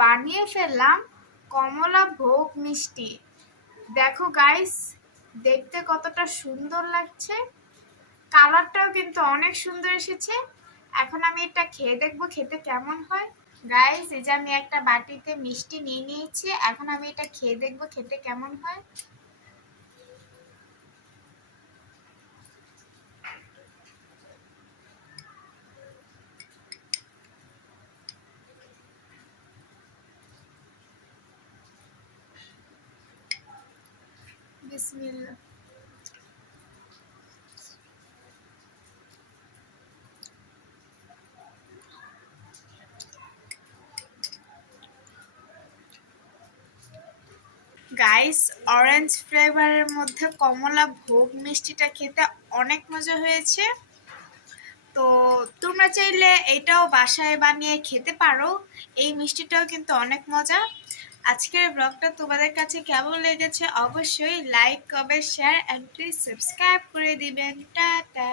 বানিয়ে ফেললাম কমলা ভোগ মিষ্টি। দেখো গাইস, দেখতে কতটা সুন্দর লাগছে, কালারটাও কিন্তু অনেক সুন্দর এসেছে। এখন আমি এটা খেয়ে দেখবো খেতে কেমন হয়। গাইস, এই যে আমি একটা বাটিতে মিষ্টি নিয়ে নিয়েছি, এখন আমি এটা খেয়ে দেখবো খেতে কেমন হয়। বিসমিল্লাহ। গাইস, অরেঞ্জ ফ্লেভারের মধ্যে কমলা ভোগ মিষ্টিটা খেতে অনেক মজা হয়েছে। তো তোমরা চাইলে এটাও বাসায় বানিয়ে খেতে পারো। এই মিষ্টিটাও কিন্তু অনেক মজা। আজকের ব্লগটা তোমাদের কাছে কেমন লেগেছে অবশ্যই like comment share and please subscribe করে দিবেন। টাটা।